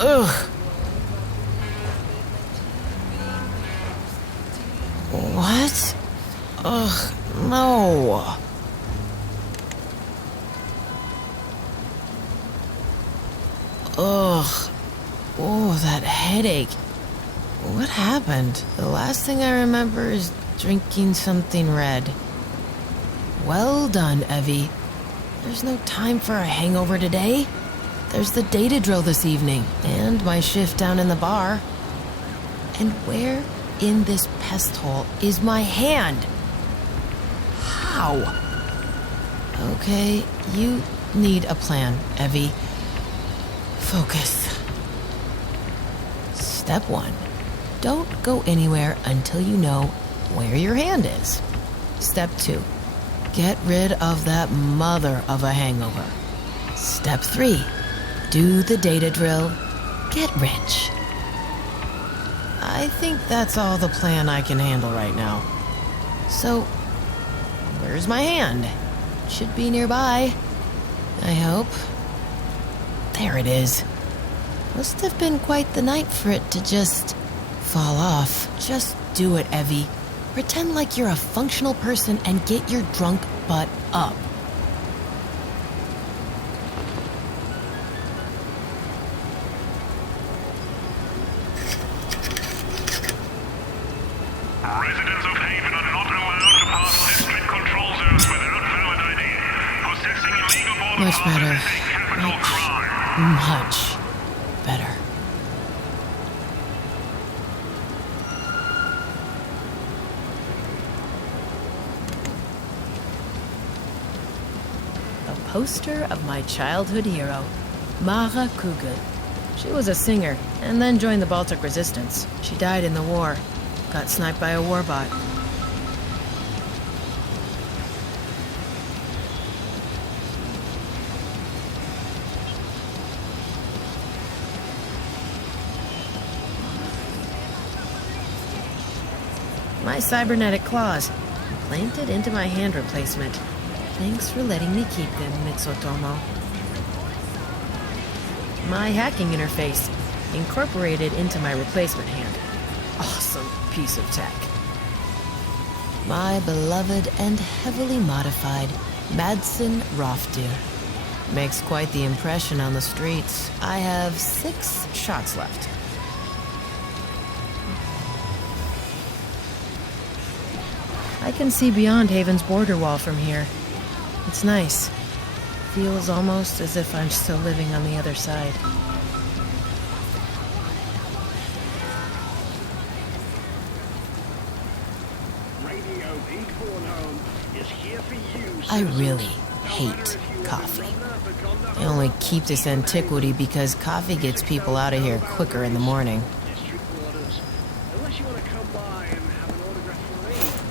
Ugh. What? Ugh, no. Ugh. Oh, that headache. What happened? The last thing I remember is drinking something red. Well done, Evie. There's no time for a hangover today. There's the data drill this evening, and my shift down in the bar. And where in this pest hole is my hand? How? Okay, you need a plan, Evie. Focus. Step 1. Don't go anywhere until you know where your hand is. Step 2. Get rid of that mother of a hangover. Step 3. Do the data drill. Get rich. I think that's all the plan I can handle right now. So, where's my hand? Should be nearby. I hope. There it is. Must have been quite the night for it to just fall off. Just do it, Evie. Pretend like you're a functional person and get your drunk butt up. Residents of Haven are not allowed to pass district control zones without valid ID. Possessing illegal border Much better. is a capital crime. Much better. A poster of my childhood hero, Mara Kugel. She was a singer and then joined the Baltic Resistance. She died in the war. Got sniped by a warbot. My cybernetic claws, planted into my hand replacement. Thanks for letting me keep them, Mitsutomo. My hacking interface, incorporated into my replacement hand. Awesome piece of tech. My beloved and heavily modified Madsen Rofdir. Makes quite the impression on the streets. I have 6 shots left. I can see beyond Haven's border wall from here. It's nice. Feels almost as if I'm still living on the other side. I really hate coffee. I only keep this antiquity because coffee gets people out of here quicker in the morning.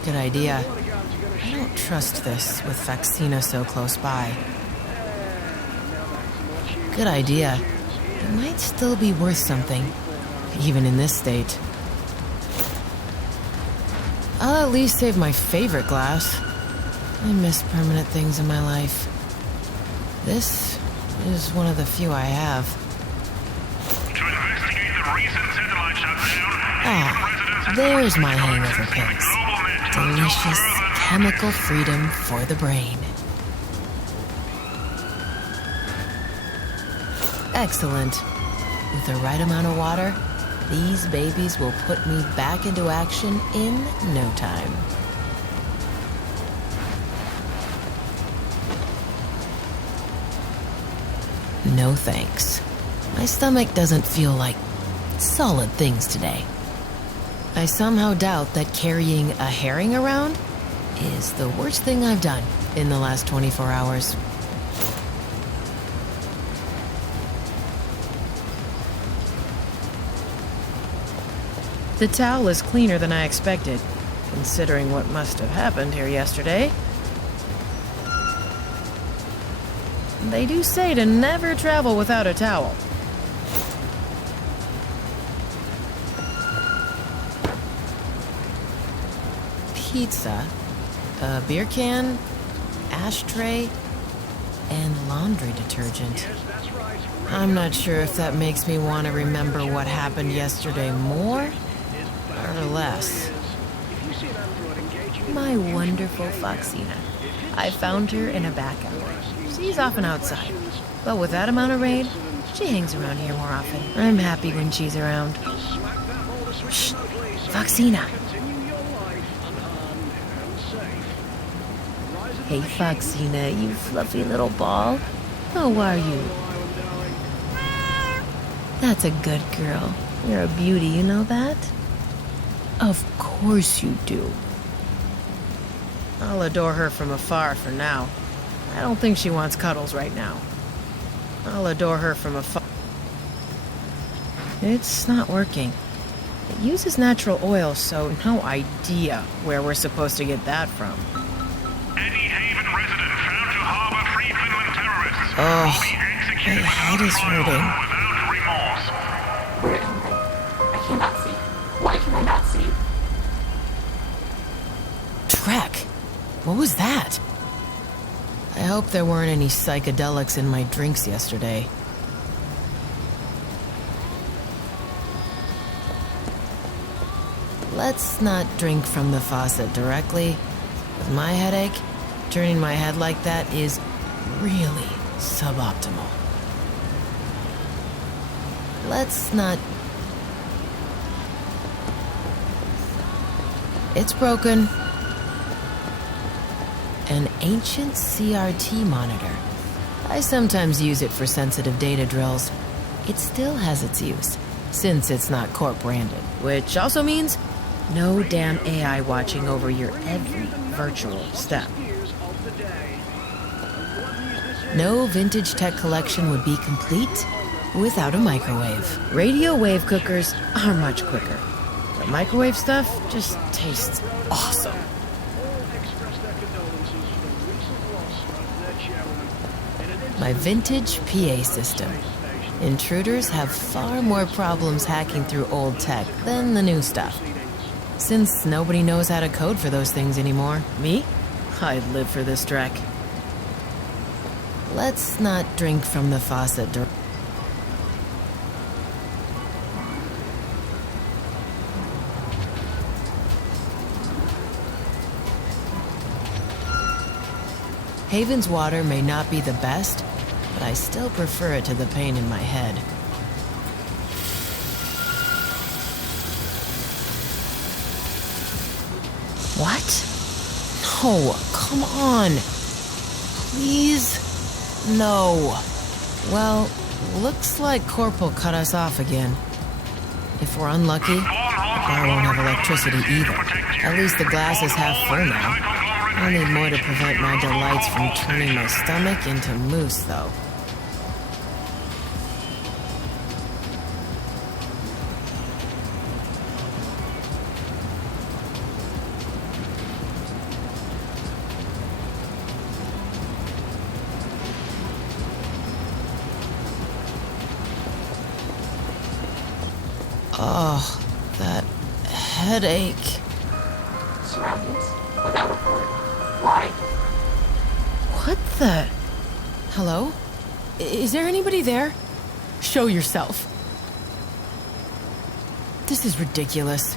Good idea. I don't trust this with Faxina so close by. Good idea. It might still be worth something, even in this state. I'll at least save my favorite glass. I miss permanent things in my life. This is one of the few I have. To investigate the recent satellite shutdown, Ah, there's my hangover pills. Delicious chemical freedom for the brain. Excellent. With the right amount of water, these babies will put me back into action in no time. No thanks. My stomach doesn't feel like solid things today. I somehow doubt that carrying a herring around is the worst thing I've done in the last 24 hours. The towel is cleaner than I expected, considering what must have happened here yesterday. They do say to never travel without a towel. Pizza, a beer can, ashtray, and laundry detergent. I'm not sure if that makes me want to remember what happened yesterday more or less. My wonderful Foxina. I found her in a back alley. She's often outside, but with that amount of rain, she hangs around here more often. I'm happy when she's around. Shh, Foxina. Hey, Foxina, you fluffy little ball. How are you? That's a good girl. You're a beauty, you know that? Of course you do. I'll adore her from afar for now. I don't think she wants cuddles right now. I'll adore her from afar. It's not working. It uses natural oil, so no idea where we're supposed to get that from. Any Haven resident found to harbor free Finland terrorists Oh, will be executed my head without is trial, hurting. without remorse. Where am I? I cannot see. Why can I not see? Trek. What was that? I hope there weren't any psychedelics in my drinks yesterday. Let's not drink from the faucet directly. With my headache, turning my head like that is really suboptimal. Let's not... It's broken. An ancient CRT monitor. I sometimes use it for sensitive data drills. It still has its use, since it's not corp branded. Which also means no damn AI watching over your every virtual step. No vintage tech collection would be complete without a microwave. Radio wave cookers are much quicker, but microwave stuff just tastes awesome. My vintage PA system. Intruders have far more problems hacking through old tech than the new stuff. Since nobody knows how to code for those things anymore. Me? I'd live for this trek. Let's not drink from the faucet. Haven's water may not be the best, but I still prefer it to the pain in my head. What? No, come on. Please? No. Well, looks like Corp will cut us off again. If we're unlucky, the bar won't have electricity either. At least the glass is half full now. I'll need more to prevent my delights from turning my stomach into mousse, though. Oh, that headache. Surroundings without report. Why? What the? Hello? Is there anybody there? Show yourself. This is ridiculous.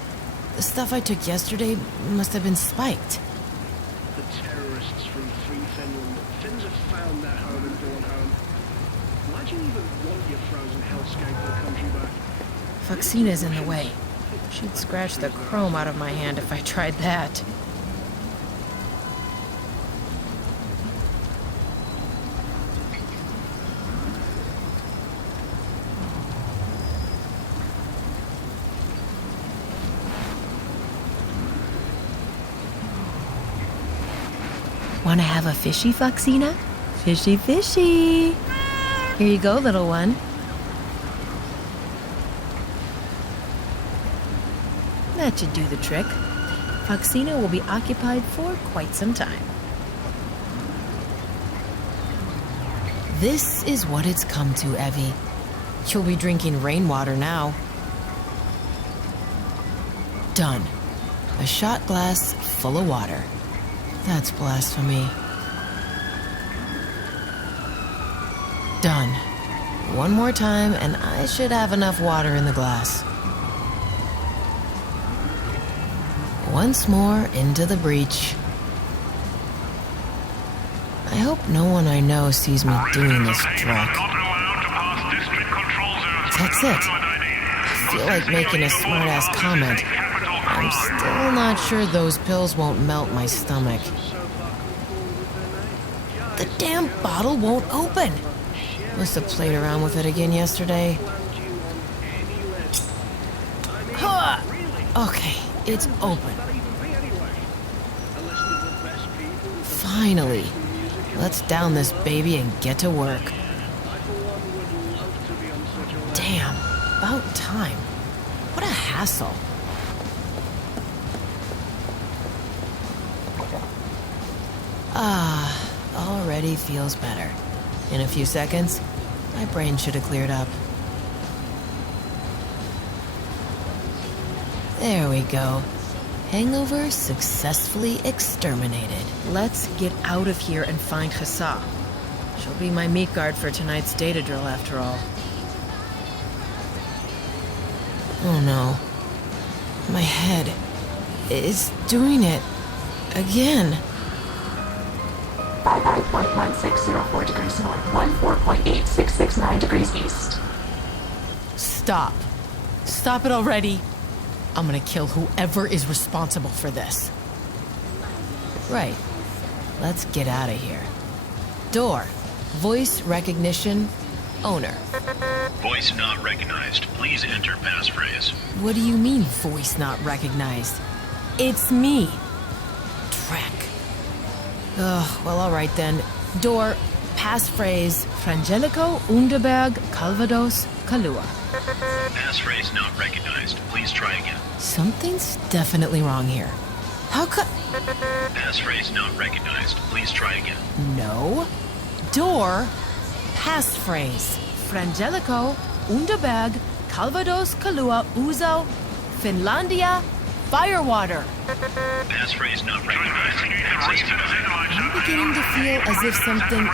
The stuff I took yesterday must have been spiked. The terrorists from Free Finland. Finns have found their home and gone home. Why do you even want your frozen hellscape of a country back? Foxina's in the way. She'd scratch the chrome out of my hand if I tried that. Wanna have a fishy, Foxina? Fishy, fishy. Here you go, little one. That should do the trick. Foxina will be occupied for quite some time. This is what it's come to, Evie. You'll be drinking rainwater now. Done. A shot glass full of water. That's blasphemy. Done. one more time, and I should have enough water in the glass. Once more into the breach. I hope no one I know sees me doing this truck. That's it. I feel like making a smart-ass comment. I'm still not sure those pills won't melt my stomach. The damn bottle won't open. Must have played around with it again yesterday. Huh. Okay, it's open. Finally. Let's down this baby and get to work. Damn, about time. What a hassle. Already feels better. In a few seconds, my brain should have cleared up. There we go. Hangover successfully exterminated. Let's get out of here and find Hussar. She'll be my meat guard for tonight's data drill after all. Oh no. My head is doing it again. 55.1604 degrees north, 14.8669 degrees east. Stop. Stop it already. I'm gonna kill whoever is responsible for this. Right. Let's get out of here. Door. Voice recognition. Owner. Voice not recognized. Please enter passphrase. What do you mean, voice not recognized? It's me. Track. Ugh, well, all right then. Door. Passphrase. Frangelico Underberg Calvados Kalua. Passphrase not recognized. Please try again. Something's definitely wrong here. How could... Passphrase not recognized. Please try again. No. Door. Passphrase. Frangelico Underberg Calvados Kalua Uzau Finlandia Firewater. Passphrase not recognized. Access denied. I'm beginning to feel as if something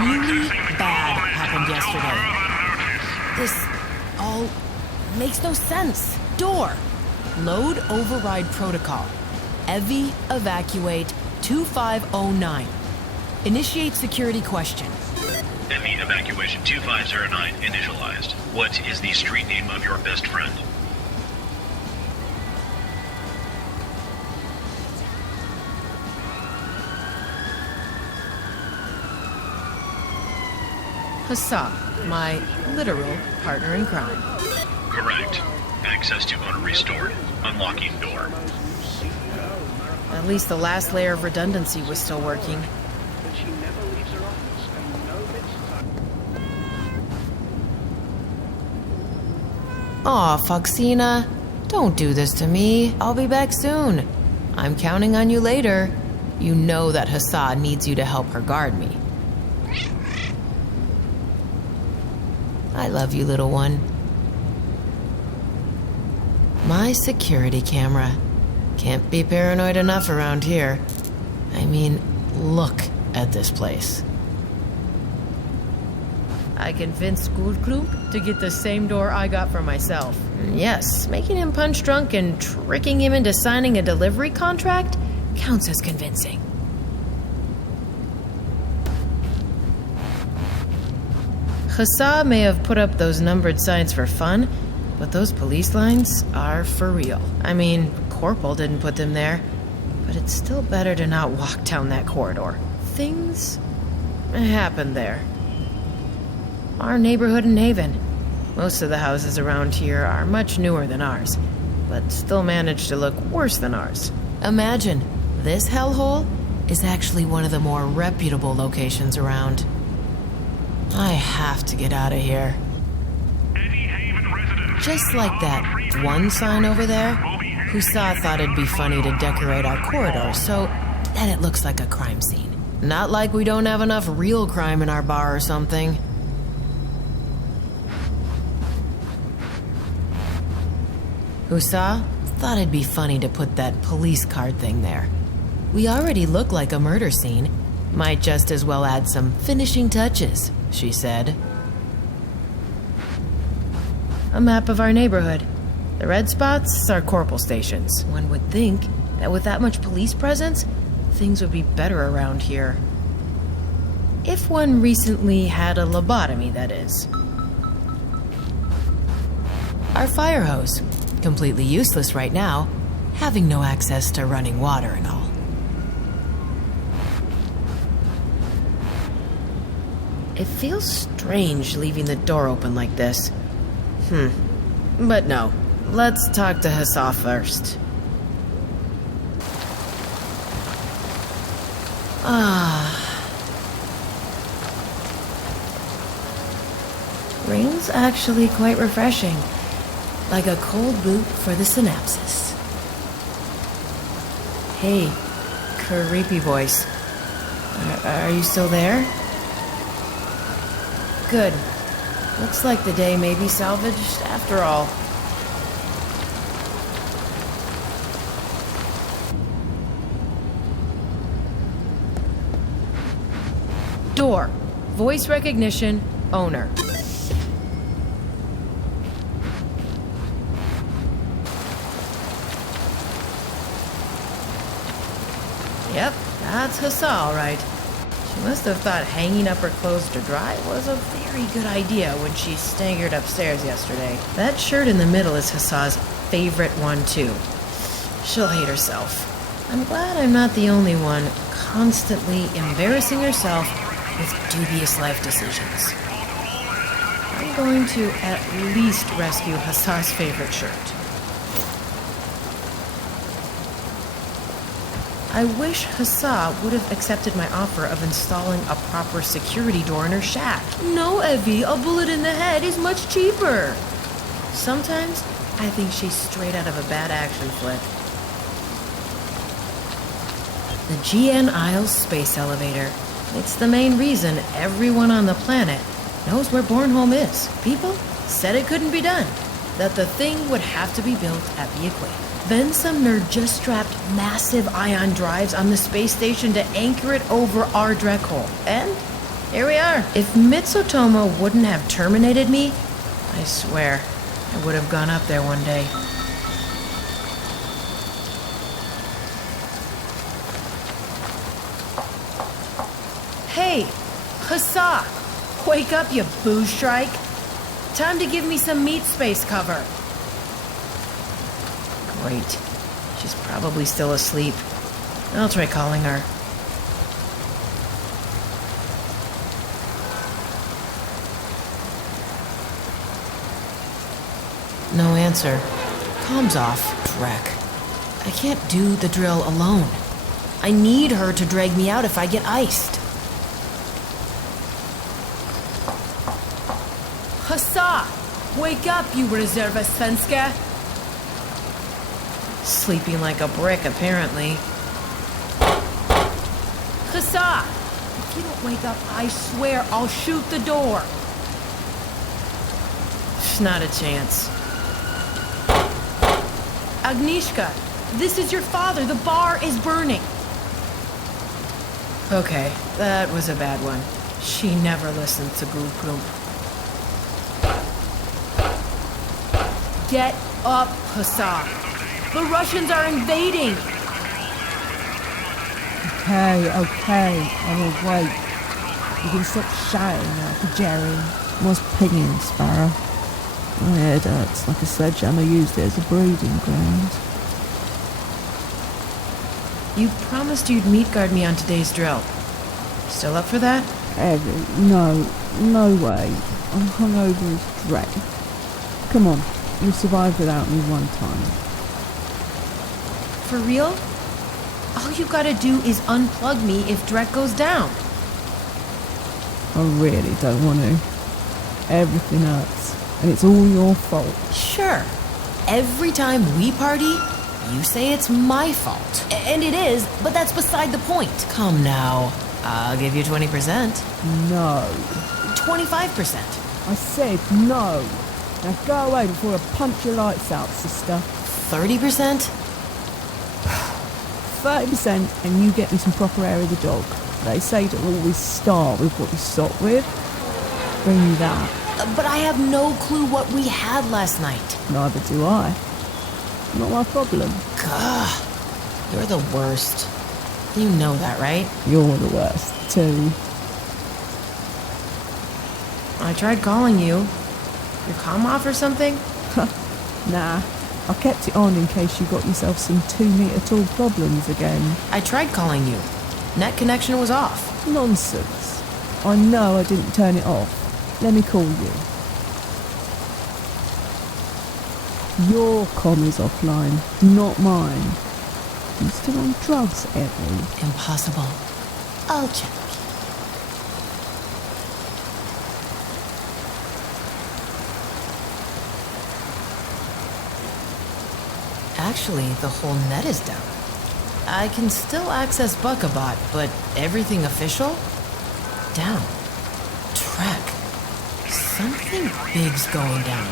really bad happened yesterday. This all makes no sense. Door. Load override protocol. EVI evacuate 2509. Initiate security question. Enemy evacuation 2509 initialized. What is the street name of your best friend? Hussar, my literal partner in crime. Correct. Access to owner restored. Unlocking door. At least the last layer of redundancy was still working. But she never leaves her office, and no bits of time. Aw, Foxina, don't do this to me. I'll be back soon. I'm counting on you later. You know that Hussar needs you to help her guard me. I love you, little one. My security camera. Can't be paranoid enough around here. I mean, look at this place. I convinced Skullklump to get the same door I got for myself. Yes, making him punch drunk and tricking him into signing a delivery contract counts as convincing. Hussar may have put up those numbered signs for fun, but those police lines are for real. I mean, Corporal didn't put them there, but it's still better to not walk down that corridor. Things happen there. Our neighborhood in Haven. Most of the houses around here are much newer than ours, but still manage to look worse than ours. Imagine, this hellhole is actually one of the more reputable locations around. I have to get out of here. Just like that one sign over there, Hussar thought it'd be funny to decorate our corridor so that it looks like a crime scene. Not like we don't have enough real crime in our bar or something. Hussar thought it'd be funny to put that police card thing there. We already look like a murder scene. Might just as well add some finishing touches, she said. a map of our neighborhood. The red spots are corporal stations. One would think that with that much police presence, things would be better around here. If one recently had a lobotomy, that is. Our fire hose, completely useless right now, having no access to running water and all. It feels strange leaving the door open like this. But no, let's talk to Hussar first. Rain's actually quite refreshing. Like a cold boot for the synapses. Hey, creepy voice. Are you still there? Good. Looks like the day may be salvaged after all. Door. Voice recognition. Owner. Yep, that's Hussar, all right. She must have thought hanging up her clothes to dry was a very good idea when she staggered upstairs yesterday. That shirt in the middle is Hussar's favorite one, too. She'll hate herself. I'm glad I'm not the only one constantly embarrassing herself with dubious life decisions. I'm going to at least rescue Hussar's favorite shirt. I wish Hussar would have accepted my offer of installing a proper security door in her shack. No, Evie, a bullet in the head is much cheaper. Sometimes I think she's straight out of a bad action flick. The GN Isles space elevator. It's the main reason everyone on the planet knows where Bornholm is. People said it couldn't be done, that the thing would have to be built at the equator. Then some nerd just strapped massive ion drives on the space station to anchor it over our Drek hole. And here we are. If Mitsutomo wouldn't have terminated me, I swear I would have gone up there one day. Hey, Hussar! Wake up, you booze strike! Time to give me some meat space cover. Great. She's probably still asleep. I'll try calling her. No answer. Comms off. Dreck. I can't do the drill alone. I need her to drag me out if I get iced. Hussar! Wake up, you Reserva-svenska! Sleeping like a brick, apparently. Hussar! If you don't wake up, I swear I'll shoot the door. Not a chance. Agnieszka, this is your father. The bar is burning. Okay, that was a bad one. She never listened to Goop Goop. Get up, Hussar. The Russians are invading! Okay, I will wait. You can stop shouting like a Jerry. Was pinging, Sparrow. My head hurts like a sledgehammer used it as a breeding ground. You promised you'd meat guard me on today's drill. Still up for that? Evie, no way. I'm hungover as dreck. Come on, you survived without me one time. For real? All you gotta do is unplug me if Drek goes down. I really don't want to. Everything hurts, and it's all your fault. Sure. Every time we party, you say it's my fault. And it is, but that's beside the point. Come now. I'll give you 20%. No. 25%. I said no. Now go away before I punch your lights out, sister. 30%? 30% and you get me some proper air of the dog. They say to always start with what you stop with. Bring me that. But I have no clue what we had last night. Neither do I. Not my problem. Gah, you're the worst. You know that, right? You're the worst, too. I tried calling you. Your comm off or something? Nah, I kept it on in case you got yourself some 2-meter tall problems again. I tried calling you. Net connection was off. Nonsense. I know I didn't turn it off. Let me call you. Your comm is offline, not mine. You still on drugs, Evie? Impossible. I'll check. Actually, the whole net is down. I can still access Buckabot, but everything official? Down. Track. Something big's going down.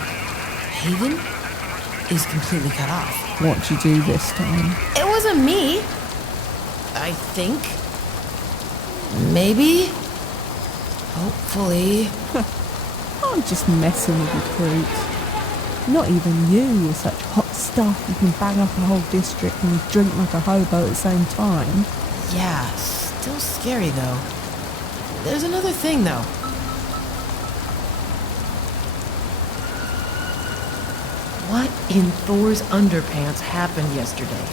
Haven is completely cut off. What'd you do this time? It wasn't me. I think. Maybe. Hopefully. I'm just messing with you, creeps. Not even you with such hot stuff you can bang up a whole district and drink like a hobo at the same time. Yeah, still scary though. There's another thing though. What in Thor's underpants happened yesterday?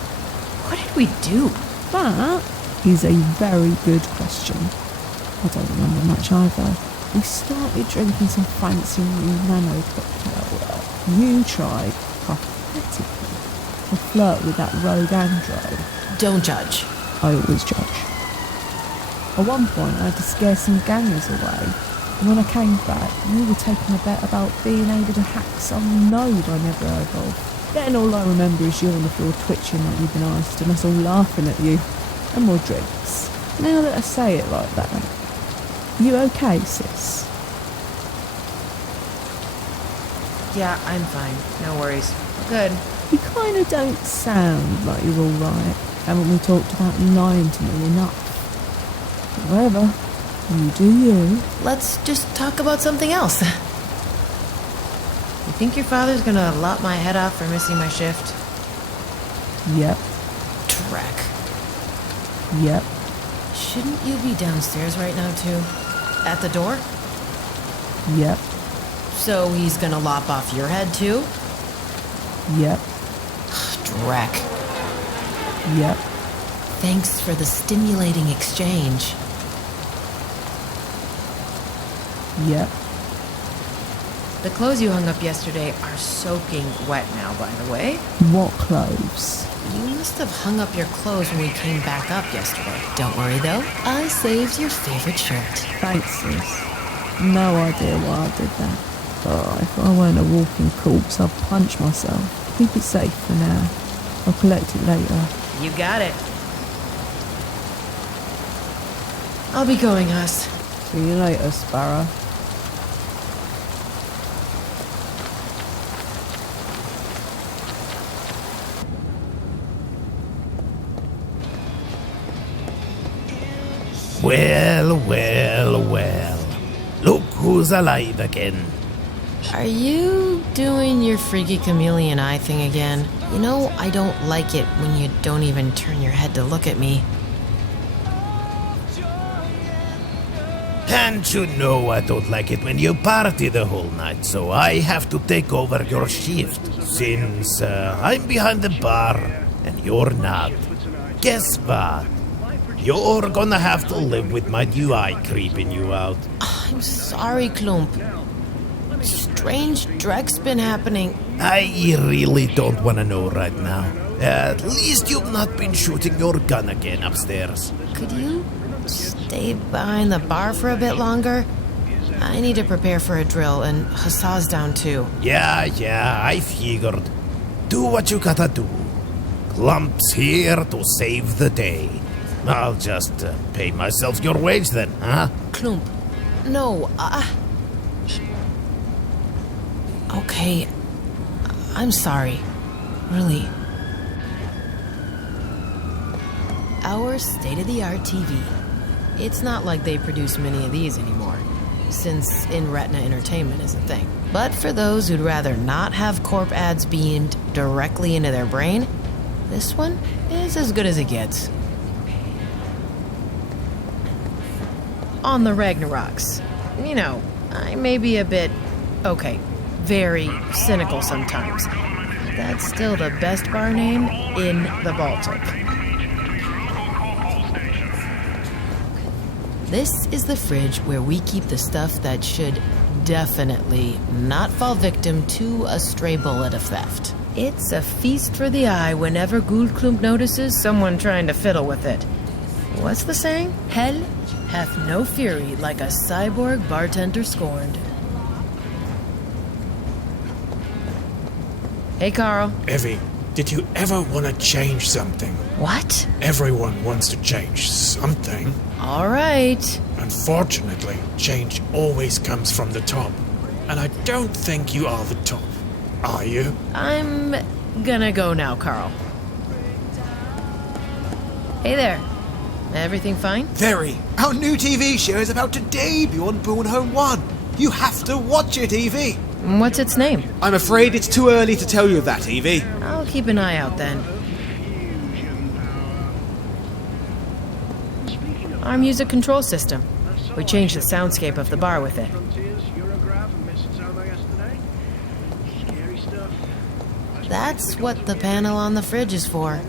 What did we do? That is a very good question. I don't remember much either. We started drinking some fancy new nano cocktail. You tried, pathetically, to flirt with that rogue android. Don't judge. I always judge. At one point, I had to scare some gangers away. And when I came back, you were taking a bet about being able to hack some node I never heard of. Then all I remember is you on the floor twitching like you've been iced and us all laughing at you. And more drinks. Now that I say it like that, you okay, sis? Yeah, I'm fine. No worries. Good. You kind of don't sound like you're all right. Haven't we talked about lying to me enough? However, you do you. Let's just talk about something else. You think your father's gonna lop my head off for missing my shift? Yep, Track. yep. Shouldn't you be downstairs right now, too? At the door? Yep, So he's gonna lop off your head, too? yep, Drac. yep. Thanks for the stimulating exchange. Yep. The clothes you hung up yesterday are soaking wet now, by the way. What clothes? You must have hung up your clothes when we came back up yesterday. Don't worry, though. I saved your favorite shirt. Thanks, sis. No idea why I did that. Oh, if I weren't a walking corpse, I'd punch myself. Keep it safe for now. I'll collect it later. You got it. I'll be going, Huss. See you later, Sparrow. Well, well, well. Look who's alive again. Are you doing your freaky chameleon eye thing again? You know, I don't like it when you don't even turn your head to look at me. Can't you know I don't like it when you party the whole night, so I have to take over your shift. Since I'm behind the bar and you're not. Guess what? You're gonna have to live with my new eye creeping you out. I'm sorry, Klump. Strange dreck's been happening. I really don't wanna know right now. At least you've not been shooting your gun again upstairs. Could you stay behind the bar for a bit longer? I need to prepare for a drill, and Hussar's down too. Yeah, I figured. Do what you gotta do. Clump's here to save the day. I'll just pay myself your wage then, huh? Klump, no, Okay, I'm sorry. Really. Our state-of-the-art TV. It's not like they produce many of these anymore. since in-retina entertainment is a thing. But for those who'd rather not have corp ads beamed directly into their brain, this one is as good as it gets. On the Ragnaroks. You know, I may be a bit, very cynical sometimes. That's still the best bar name in the Baltic. This is the fridge where we keep the stuff that should definitely not fall victim to a stray bullet of theft. It's a feast for the eye whenever Guldklump notices someone trying to fiddle with it. What's the saying? Hell hath no fury like a cyborg bartender scorned. Hey, Carl. Evie, did you ever want to change something? What? Everyone wants to change something. All right. Unfortunately, change always comes from the top. And I don't think you are the top. Are you? I'm gonna go now, Carl. Hey there. Everything fine? Very. Our new TV show is about to debut on Born Home 1. You have to watch it, Evie. What's its name? I'm afraid it's too early to tell you that, Evie. I'll keep an eye out then. Our music control system. We changed the soundscape of the bar with it. That's what the panel on the fridge is for.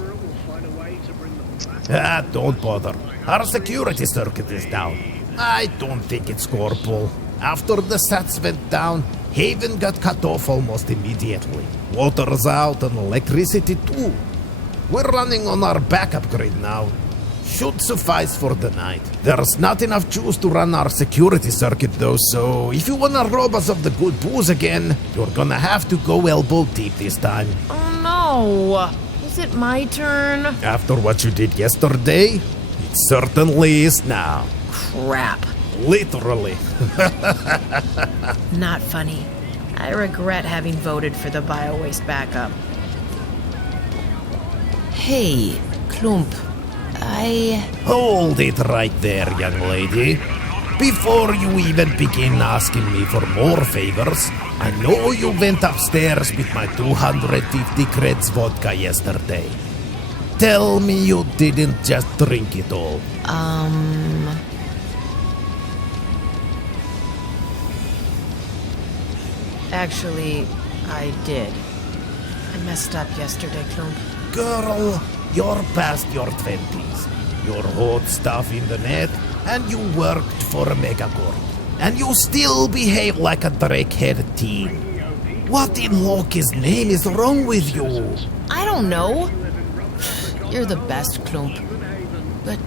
Don't bother. Our security circuit is down. I don't think it's Corporal. After the sats went down, Haven got cut off almost immediately. Water's out and electricity too. We're running on our backup grid now. Should suffice for the night. There's not enough juice to run our security circuit though, so if you wanna rob us of the good booze again, you're gonna have to go elbow deep this time. Oh no! Is it my turn? After what you did yesterday, it certainly is now. Crap. Literally. Not funny. I regret having voted for the bio-waste backup. Hey, Klump. Hold it right there, young lady. Before you even begin asking me for more favors, I know you went upstairs with my 250 creds vodka yesterday. Tell me you didn't just drink it all. Actually, I did. I messed up yesterday, Klump. Girl, you're past your 20s. You're hot stuff in the net, and you worked for a megacorp. And you still behave like a drakehead teen. What in Loki's name is wrong with you? I don't know. You're the best, Klump. But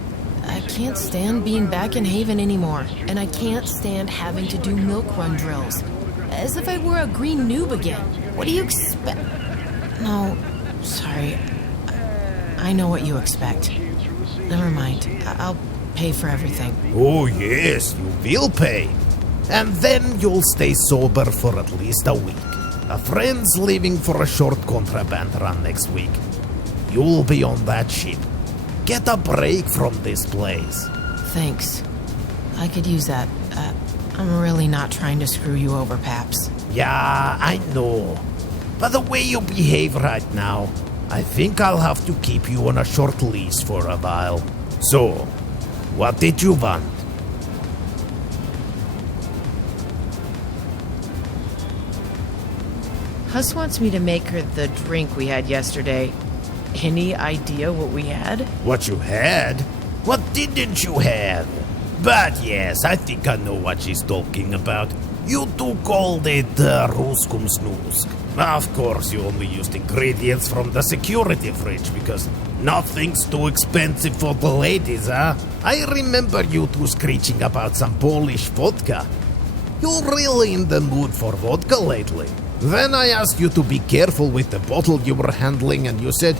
I can't stand being back in Haven anymore. And I can't stand having to do milk run drills. As if I were a green noob again. What do you expect? No, sorry. I know what you expect. Never mind. I'll pay for everything. Oh yes, you will pay. And then you'll stay sober for at least a week. A friend's leaving for a short contraband run next week. You'll be on that ship. Get a break from this place. Thanks. I could use that. I'm really not trying to screw you over, Paps. Yeah, I know. But the way you behave right now, I think I'll have to keep you on a short leash for a while. So, what did you want? Huss wants me to make her the drink we had yesterday. Any idea what we had? What you had? What didn't you have? But yes, I think I know what she's talking about. You two called it ruskum snoosk. Of course, you only used ingredients from the security fridge because nothing's too expensive for the ladies, huh? I remember you two screeching about some Polish vodka. You're really in the mood for vodka lately. Then I asked you to be careful with the bottle you were handling and you said,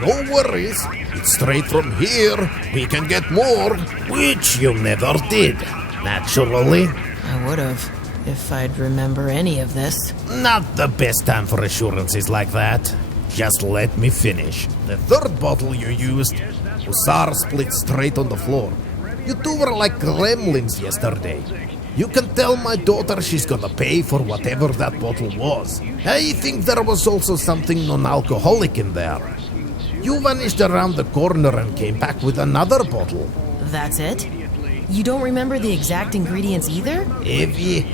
no worries, it's straight from here, we can get more, which you never did, naturally. I would've, if I'd remember any of this. Not the best time for assurances like that. Just let me finish. The third bottle you used, Hussar split straight on the floor. You two were like gremlins yesterday. You can tell my daughter she's gonna pay for whatever that bottle was. I think there was also something non-alcoholic in there. You vanished around the corner and came back with another bottle. That's it? You don't remember the exact ingredients either? Evie,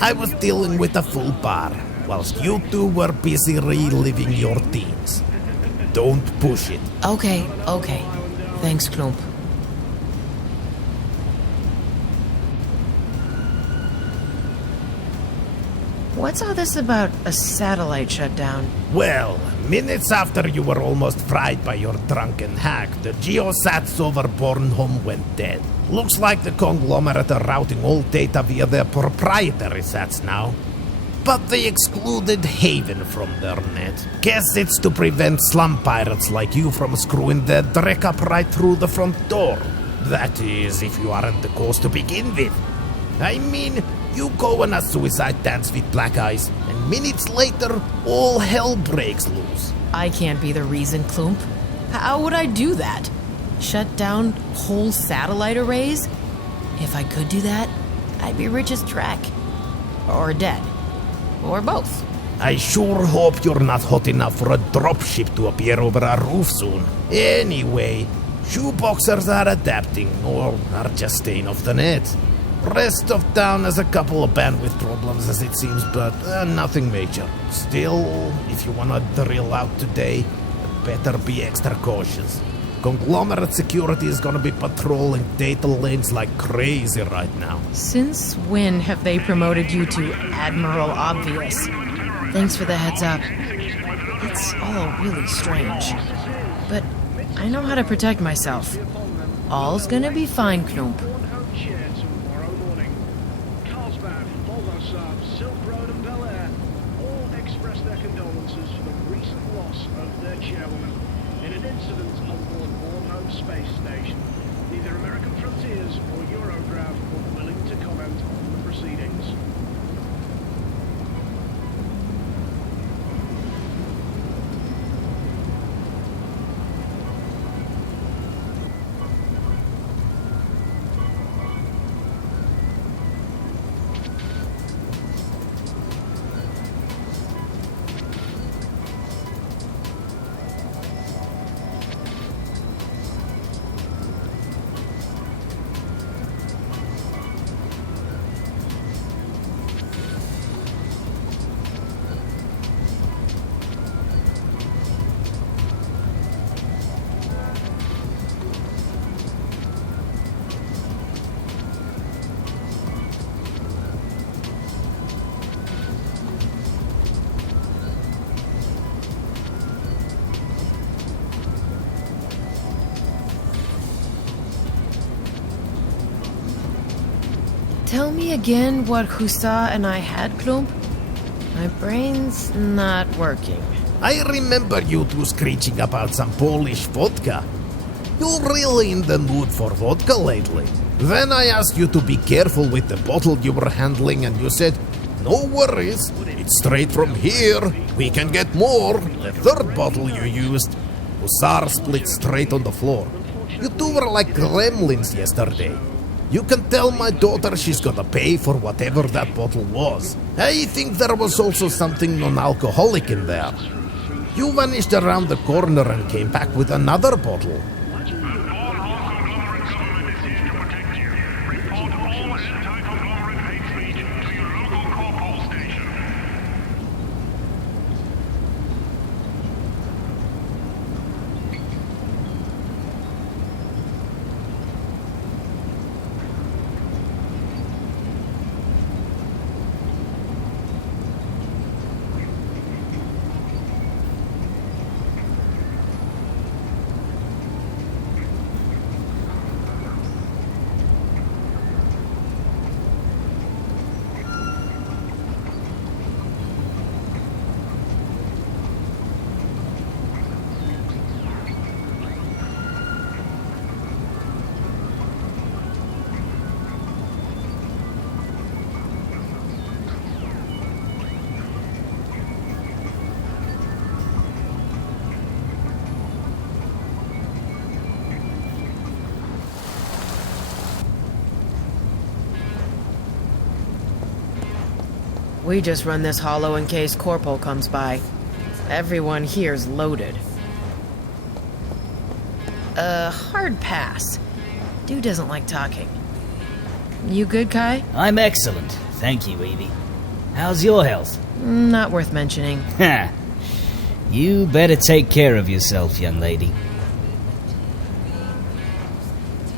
I was dealing with a full bar, whilst you two were busy reliving your teens. Don't push it. Okay. Thanks, Klump. What's all this about a satellite shutdown? Well, minutes after you were almost fried by your drunken hack, the geosats over Bornholm went dead. Looks like the conglomerate are routing all data via their proprietary sats now. But they excluded Haven from their net. Guess it's to prevent slum pirates like you from screwing their dreck up right through the front door. That is, if you aren't the cause to begin with. I mean, you go on a suicide dance with Black Eyes, and minutes later, all hell breaks loose. I can't be the reason, Klump. How would I do that? Shut down whole satellite arrays? If I could do that, I'd be rich as Drac. Or dead. Or both. I sure hope you're not hot enough for a dropship to appear over our roof soon. Anyway, shoeboxers are adapting, or are just staying off the net. Rest of town has a couple of bandwidth problems as it seems, but nothing major. Still, if you wanna drill out today, better be extra cautious. Conglomerate security is gonna be patrolling data lanes like crazy right now. Since when have they promoted you to Admiral Obvious? Thanks for the heads up. It's all really strange. But I know how to protect myself. All's gonna be fine, Knump. Tell me again what Hussar and I had, Klump? My brain's not working. I remember you two screeching about some Polish vodka. You're really in the mood for vodka lately. Then I asked you to be careful with the bottle you were handling, and you said, "No worries, it's straight from here. We can get more." The third bottle you used, Hussar split straight on the floor. You two were like gremlins yesterday. You can tell my daughter she's gonna pay for whatever that bottle was. I think there was also something non-alcoholic in there. You vanished around the corner and came back with another bottle. We just run this hollow in case Corporal comes by. Everyone here's loaded. Hard pass. Dude doesn't like talking. You good, Kai? I'm excellent. Thank you, Evie. How's your health? Not worth mentioning. Ha! You better take care of yourself, young lady.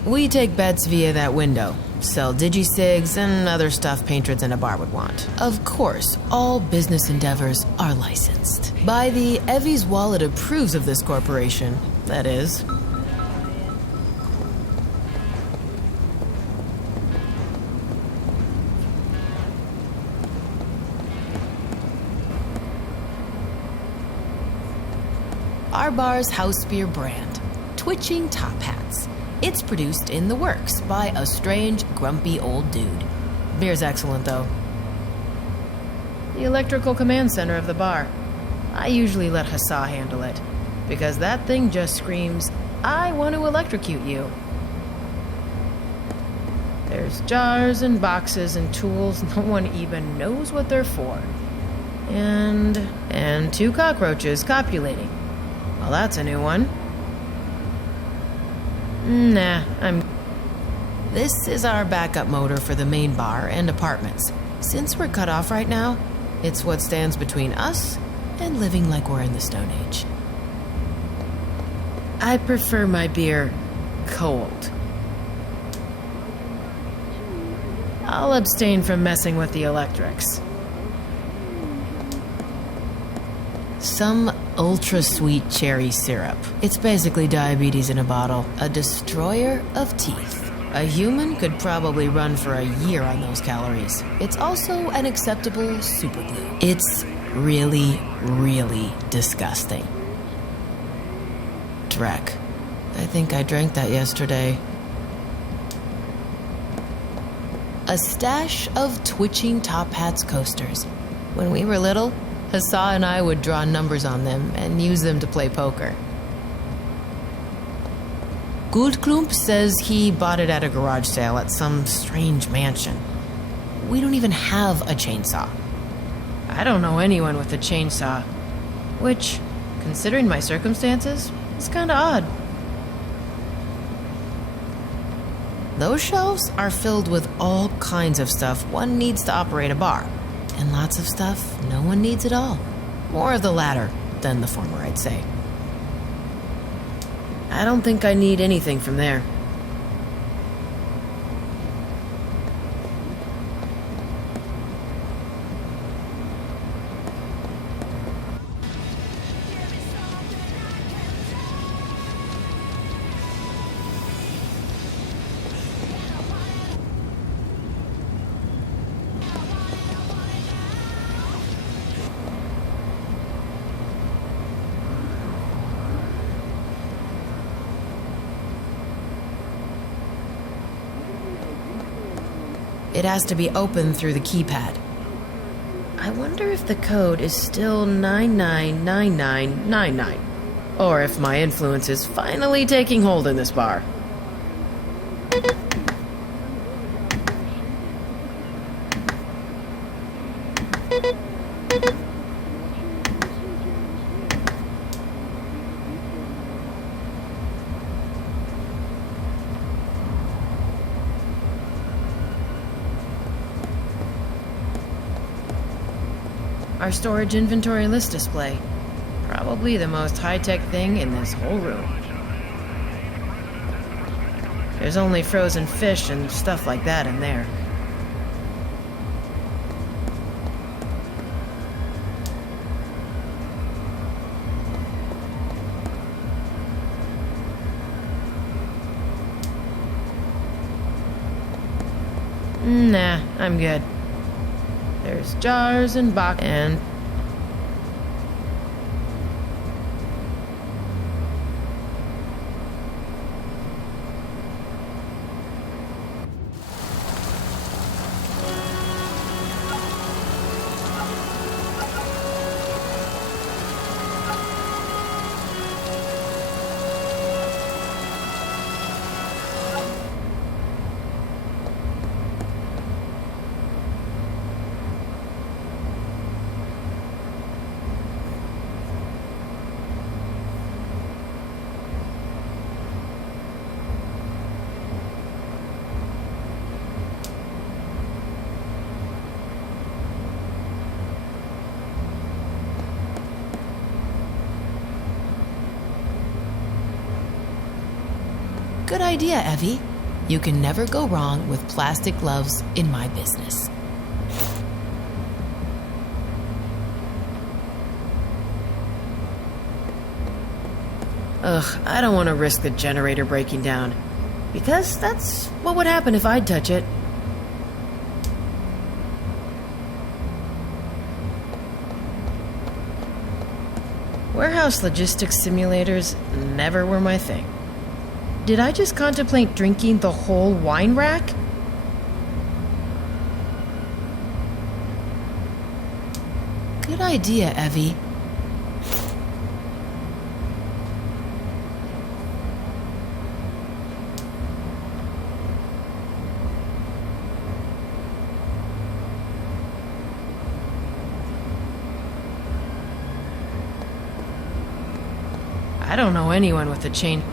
We take bets via that window. Sell digisigs and other stuff patrons in a bar would want. Of course, all business endeavors are licensed. By the Evie's wallet approves of this corporation, that is. Our bar's house beer brand, Twitching Top Hats. It's produced in the works by a strange, grumpy old dude. Beer's excellent, though. The electrical command center of the bar. I usually let Hussar handle it, because that thing just screams, I want to electrocute you. There's jars and boxes and tools no one even knows what they're for. And 2 cockroaches copulating. Well, that's a new one. Nah, This is our backup motor for the main bar and apartments. Since we're cut off right now, it's what stands between us and living like we're in the Stone Age. I prefer my beer cold. I'll abstain from messing with the electrics. Some ultra-sweet cherry syrup. It's basically diabetes in a bottle. A destroyer of teeth. A human could probably run for a year on those calories. It's also an acceptable superglue. It's really, really disgusting. Drek. I think I drank that yesterday. A stash of Twitching Top Hats coasters. When we were little, Hussar and I would draw numbers on them and use them to play poker. Goldklump says he bought it at a garage sale at some strange mansion. We don't even have a chainsaw. I don't know anyone with a chainsaw, which, considering my circumstances, is kinda odd. Those shelves are filled with all kinds of stuff one needs to operate a bar. And lots of stuff no one needs at all. More of the latter than the former, I'd say. I don't think I need anything from there. It has to be opened through the keypad. I wonder if the code is still 999999, or if my influence is finally taking hold in this bar. Our storage inventory list display. Probably the most high-tech thing in this whole room. There's only frozen fish and stuff like that in there. Nah, I'm good. There's jars and boxes and... Good idea, Evie. You can never go wrong with plastic gloves in my business. Ugh, I don't want to risk the generator breaking down. Because that's what would happen if I'd touch it. Warehouse logistics simulators never were my thing. Did I just contemplate drinking the whole wine rack? Good idea, Evie. I don't know anyone with a chain.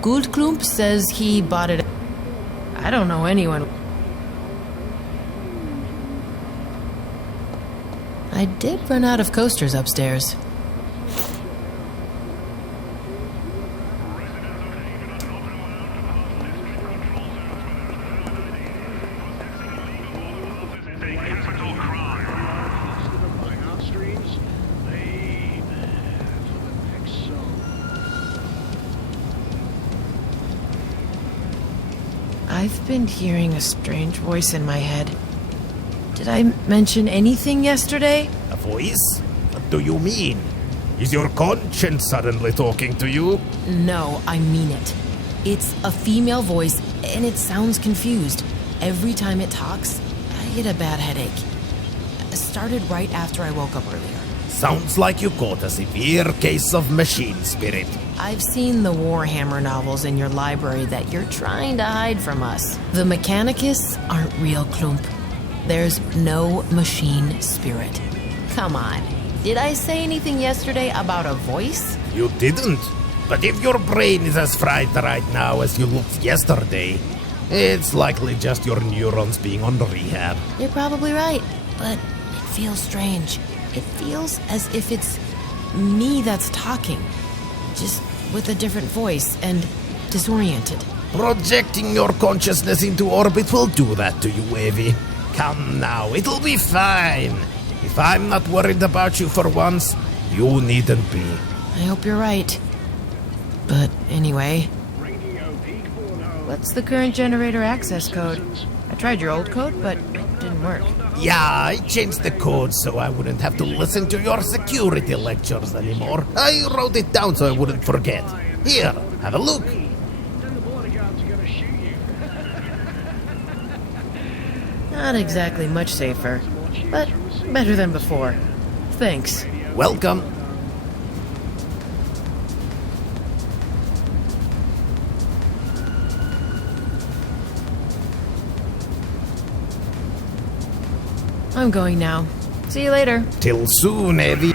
Goldklump says he bought it. I don't know anyone. I did run out of coasters upstairs. I've been hearing a strange voice in my head. Did I mention anything yesterday? A voice? What do you mean? Is your conscience suddenly talking to you? No, I mean it. It's a female voice, and it sounds confused. Every time it talks, I get a bad headache. It started right after I woke up earlier. Sounds like you caught a severe case of machine spirit. I've seen the Warhammer novels in your library that you're trying to hide from us. The Mechanicus aren't real, Klump. There's no machine spirit. Come on. Did I say anything yesterday about a voice? You didn't. But if your brain is as fried right now as you looked yesterday, it's likely just your neurons being on rehab. You're probably right, but it feels strange. It feels as if it's me that's talking, just with a different voice and disoriented. Projecting your consciousness into orbit will do that to you, Evie. Come now, it'll be fine. If I'm not worried about you for once, you needn't be. I hope you're right. But anyway, what's the current generator access code? I tried your old code, but it didn't work. Yeah, I changed the code so I wouldn't have to listen to your security lectures anymore. I wrote it down so I wouldn't forget. Here, have a look. Not exactly much safer, but better than before. Thanks. Welcome. I'm going now. See you later. Till soon, Evie.